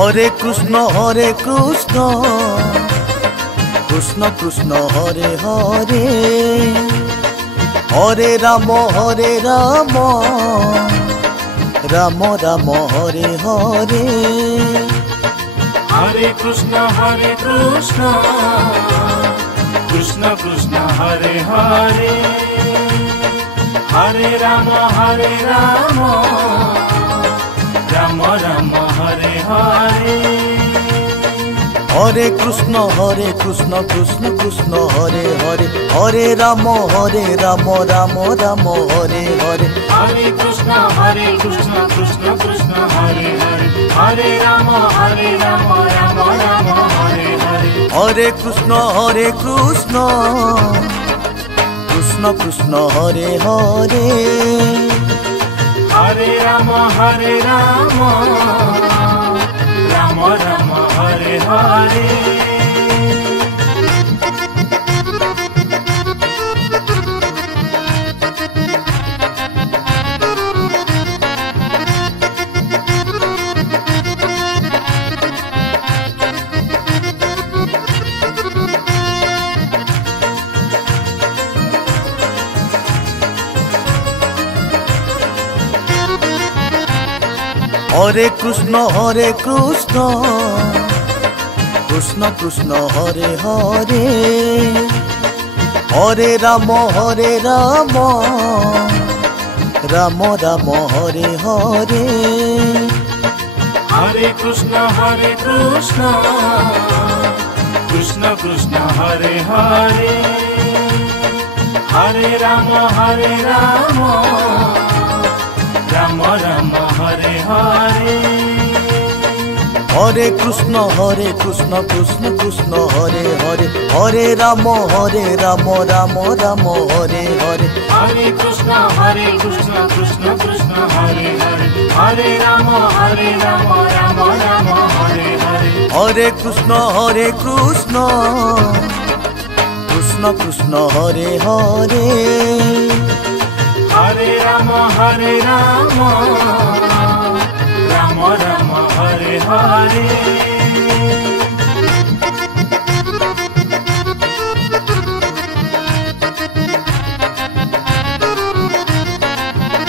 Hare Krishna Krishna Krishna Hare Hare Hare Ram Ram Ram Hare Hare Hare Krishna Krishna Krishna Hare Hare Hare Ram Ram Ram Hare Hare Hare Krishna Krishna Krishna Hare Hare Hare Ram Ram Ram Hare Hare Hare Krishna Krishna Krishna Hare Hare Hare Ram Ram Ram Hare Hare Hare Krishna Krishna Krishna Hare Hare Hare Ram Ram Ram Hare Hare Hare Krishna Krishna Krishna Hare Hare Hare Ram Ram Ram Hare Hare Hare Krishna Krishna Krishna Hare Hare Hare Ram Ram Ram Hare Hare Hare Krishna Krishna Krishna Hare Hare Hare Ram Ram Ram Hare Hare Hare Krishna Krishna Krishna Hare Hare Hare Ram Ram Ram Hare Hare Hare Krishna Krishna Krishna Hare Hare Hare Ram Ram Ram Hare Hare Hare Krishna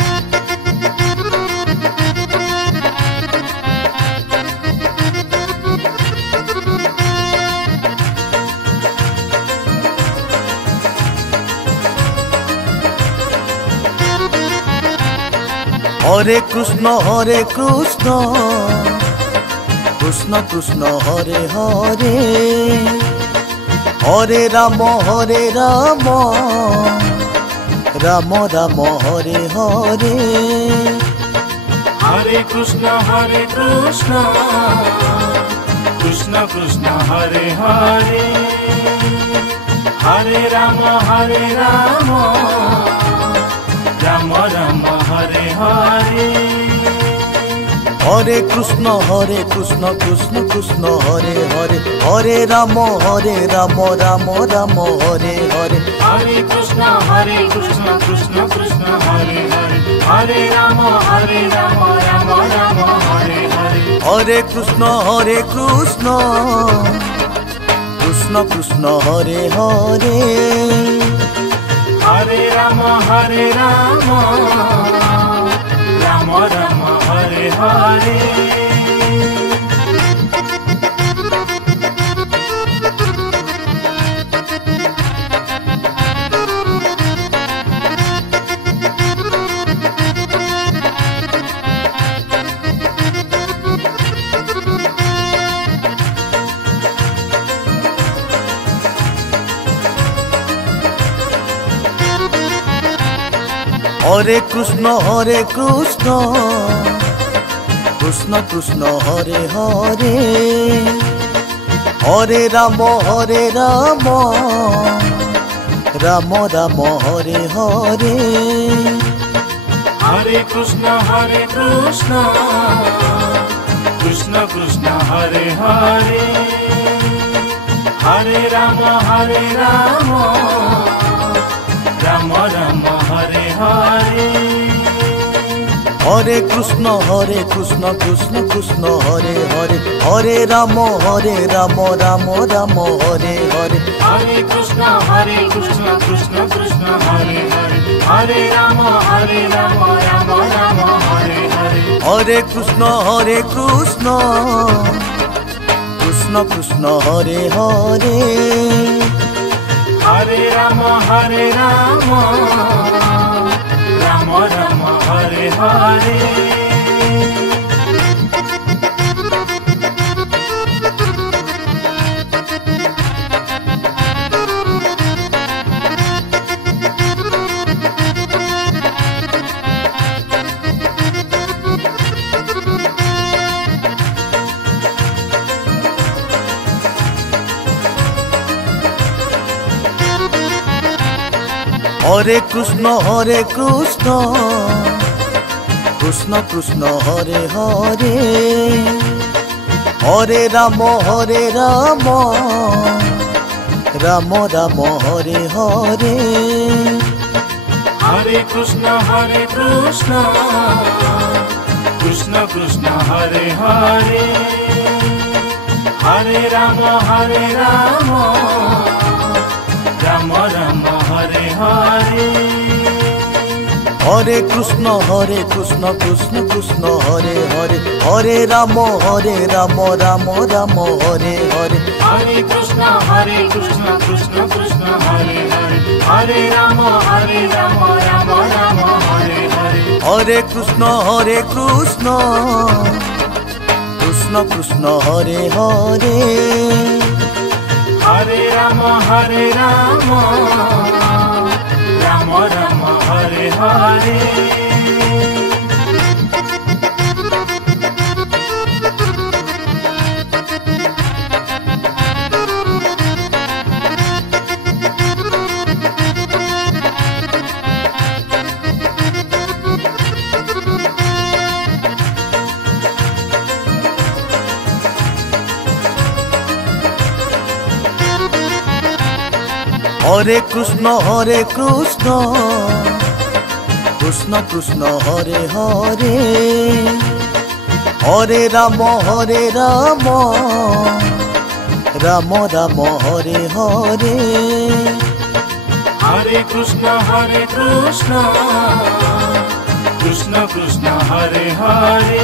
Krishna Krishna Hare Hare Hare Ram Ram Ram Hare Hare Hare Krishna Krishna Krishna Hare Hare Hare Ram Ram Ram Hare Hare Hare Krishna Krishna Krishna Hare Hare Hare Ram Ram Ram Hare Hare Hare Krishna Krishna Krishna Hare Hare Hare Ram Ram Ram Hare Hare Hare Krishna Krishna Krishna Hare Hare Hare Ram Ram Ram Hare Hare Hare Krishna Krishna Krishna Hare Hare Hare Ram Ram Ram Hare Hare Hare Krishna Krishna Krishna Hare Hare Hare Ram Ram Ram Hare Hare Hare Krishna Krishna Krishna Hare Hare Hare Ram Ram Ram Hare Hare Hare Krishna Krishna Krishna Hare Hare Hare Ram Ram Ram Hare Hare Hare Krishna Krishna Krishna Hare Hare Hare Ram Ram Ram Hare Hare Hare Krishna Krishna Krishna Hare Hare Hare Ram Ram Ram Hare Hare Hare Krishna Krishna Krishna Hare Hare Hare Ram Ram Ram Hare Hare Hare Krishna Krishna Krishna Hare Hare Hare Ram Ram Ram Hare Hare Hare Krishna Krishna Krishna Hare Hare Hare Ram Ram Ram Hare Hare Hare Krishna Krishna Krishna Hare Hare Hare Ram Ram Ram Hare Hare Hare Krishna Krishna Krishna Hare Hare Hare Ram Ram Ram Hare Hare Hare Krishna Krishna Krishna Hare Hare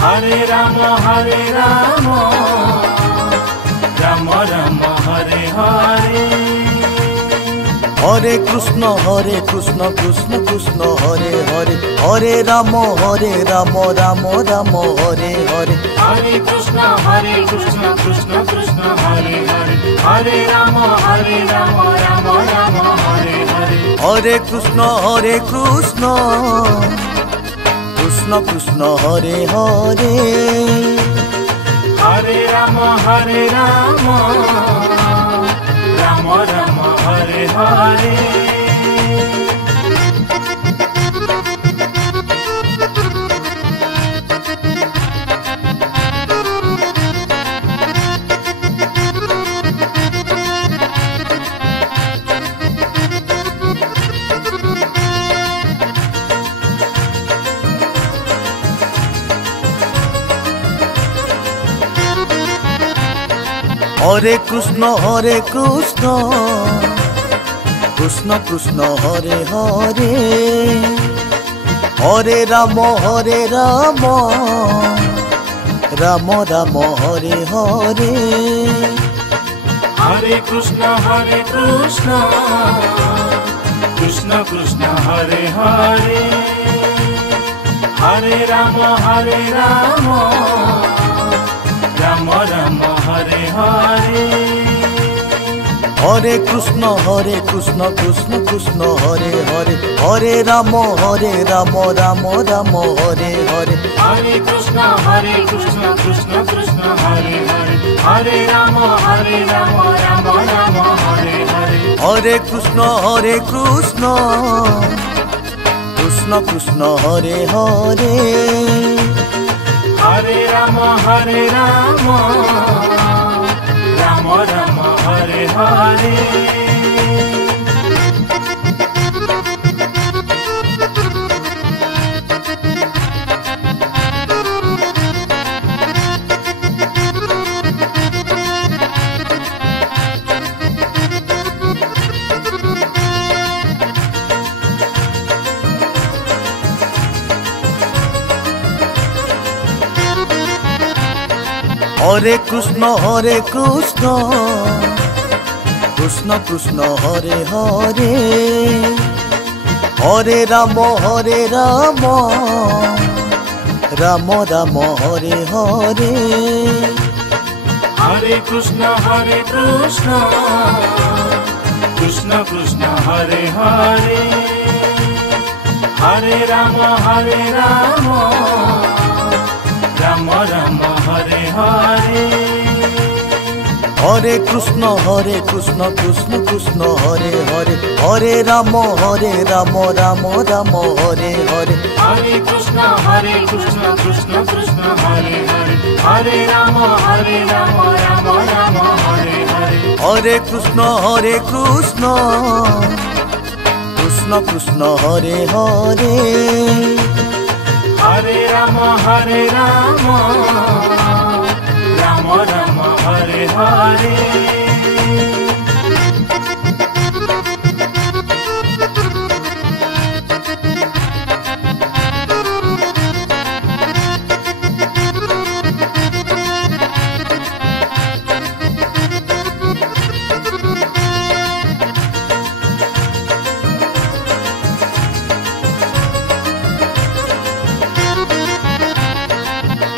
Hare Ram Ram Ram Hare Hare Hare Krishna Krishna Krishna Hare Hare Hare Ram Ram Ram Hare Hare Hare Krishna Krishna Krishna Hare Hare Hare Ram Ram Ram Hare Hare Hare Krishna Krishna Krishna Hare Hare Hare Ram Ram Ram Hare Hare Hare Krishna Krishna Krishna Hare Hare Hare Ram Ram Ram Hare Hare Hare Krishna Krishna Krishna Hare Hare Hare Ram Ram Ram Hare Hare Hare Krishna Krishna Krishna Hare Hare Hare Ram Ram Ram Hare Hare Hare Krishna Krishna Krishna Hare Hare Hare Ram Ram Ram Hare Hare Hare Krishna Krishna Krishna Hare Hare Hare Ram Ram Ram Hare Hare Hare Krishna Krishna Krishna Hare Hare Hare Ram Ram Ram Hare Hare Hare Krishna Krishna Krishna Hare Hare Hare Ram Ram Ram Hare Hare Hare Krishna Krishna Krishna Hare Hare Hare Ram Ram Ram Hare Hare Hare Krishna Krishna Krishna Hare Hare Hare Ram Ram Ram Hare Hare Hare Krishna Krishna Krishna Hare Hare Hare Ram Ram Ram Hare Hare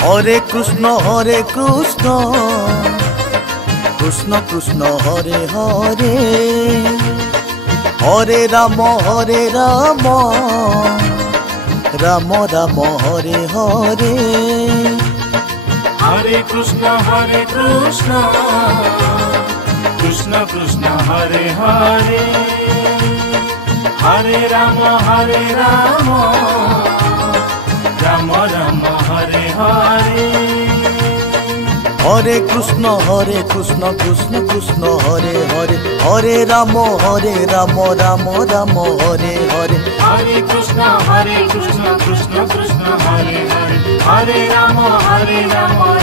Hare Krishna Krishna Krishna Hare Hare Hare Ram Ram Ram Hare Hare Hare Krishna Krishna Krishna Hare Hare Hare Ram Ram Ram Hare Hare Hare Krishna Krishna Krishna Hare Hare Hare Ram Ram Ram Hare Hare Hare Krishna Krishna Krishna Hare Hare Hare Ram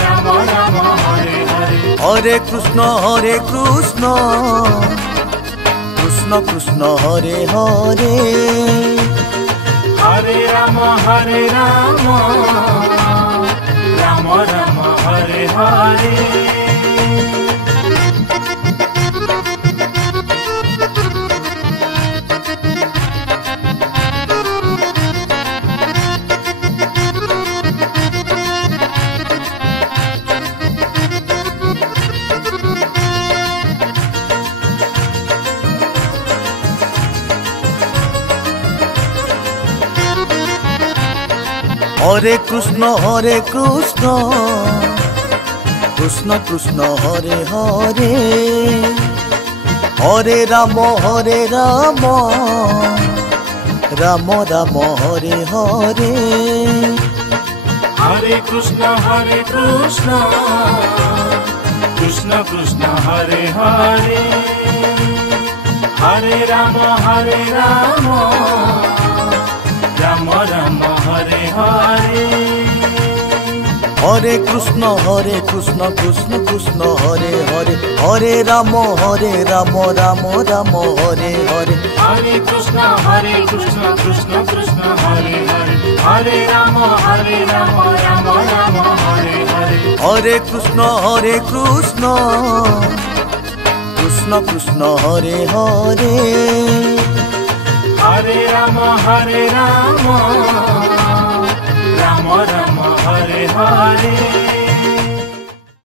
Ram Ram Hare Hare Hare Krishna Krishna Krishna Hare Hare Hare Ram Ram Ram Hare Hare Hare Krishna Krishna Krishna Hare Hare Hare Ram Ram Ram Hare Hare Hare Krishna Krishna Krishna Hare Hare Hare Ram Ram Ram Hare Hare Hare Krishna Krishna Krishna Hare Hare Hare Ram Ram Ram Hare Hare Hare Krishna Krishna Krishna Hare Hare Hare Ram Ram Ram Hare Hare Hare Krishna Krishna Krishna Hare Hare Hare Ram Ram Ram Hare Hare